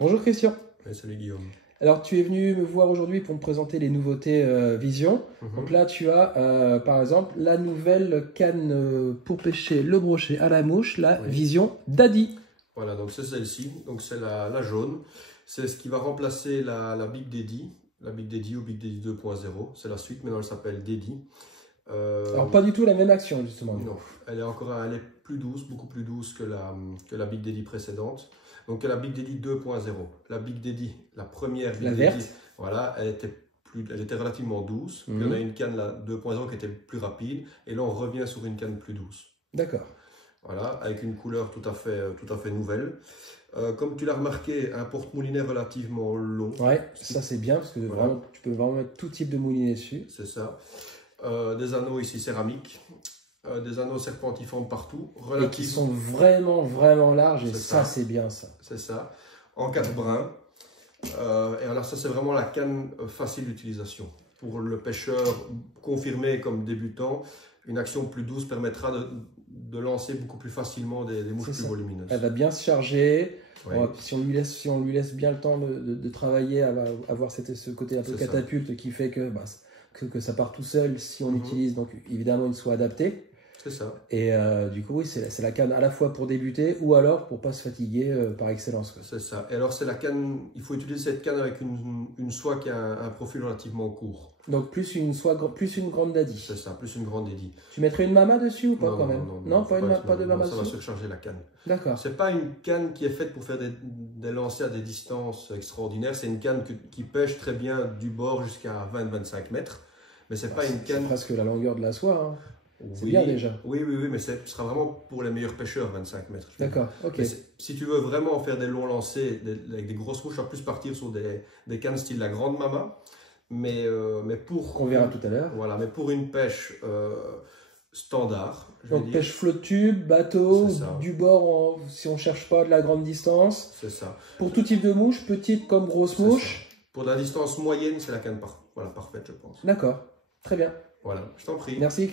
Bonjour Christian. Ouais, salut Guillaume. Alors tu es venu me voir aujourd'hui pour me présenter les nouveautés Vision. Donc là tu as par exemple la nouvelle canne pour pêcher le brochet à la mouche, la Vision Daddy. Voilà, donc c'est celle-ci, donc c'est la jaune. C'est ce qui va remplacer la Big Daddy, la Big Daddy ou Big Daddy 2.0. C'est la suite, maintenant elle s'appelle Daddy. Alors pas du tout la même action justement. Non, elle est plus douce, beaucoup plus douce que la Big Daddy précédente. Donc la Big Daddy 2.0. La Big Daddy, la première Big Daddy, verte. voilà, elle était relativement douce. Puis on a une canne la 2.0 qui était plus rapide. Et là on revient sur une canne plus douce. D'accord. Voilà, avec une couleur tout à fait nouvelle. Comme tu l'as remarqué, un porte-moulinet relativement long. Ouais, ça c'est bien parce que vraiment, tu peux vraiment mettre tout type de moulinet dessus. C'est ça. Des anneaux ici céramiques. Des anneaux serpentifères partout. Et qui sont vraiment larges, et ça c'est bien ça. C'est ça. En 4 brins. Et alors ça c'est vraiment la canne facile d'utilisation. Pour le pêcheur confirmé comme débutant, une action plus douce permettra de lancer beaucoup plus facilement des mouches plus volumineuses. Elle va bien se charger. Oui. Si on lui laisse bien le temps de travailler, elle va avoir ce côté un peu catapulte qui fait que ça part tout seul si on utilise donc évidemment une soie adaptée. C'est ça. Et du coup, oui, c'est la canne à la fois pour débuter ou alors pour ne pas se fatiguer par excellence. C'est ça. Et alors, c'est la canne, il faut utiliser cette canne avec une soie qui a un profil relativement court. Donc, plus une grande daddy. C'est ça, plus une grande daddy. Tu mettrais une mama dessus ou pas quand même? Non, pas de mama dessus. Ça va surcharger la canne. D'accord. C'est pas une canne qui est faite pour faire des lancers à des distances extraordinaires. C'est une canne qui pêche très bien du bord jusqu'à 20-25 mètres. Mais c'est pas une canne. C'est presque la longueur de la soie. Hein. C'est Oui, bien déjà. Oui, mais ce sera vraiment pour les meilleurs pêcheurs, 25 mètres. D'accord, ok. Mais si tu veux vraiment faire des longs lancers avec des grosses mouches, tu vas plus partir sur des cannes style la grande mama. Mais pour... On verra tout à l'heure. Voilà, mais pour une pêche standard. Donc pêche flotte tube, bateau, du bord, si on ne cherche pas de la grande distance. C'est ça. Pour tout type de mouche, petite comme grosse mouche. Pour la distance moyenne, c'est la canne parfaite, je pense. D'accord, très bien. Voilà, je t'en prie. Merci.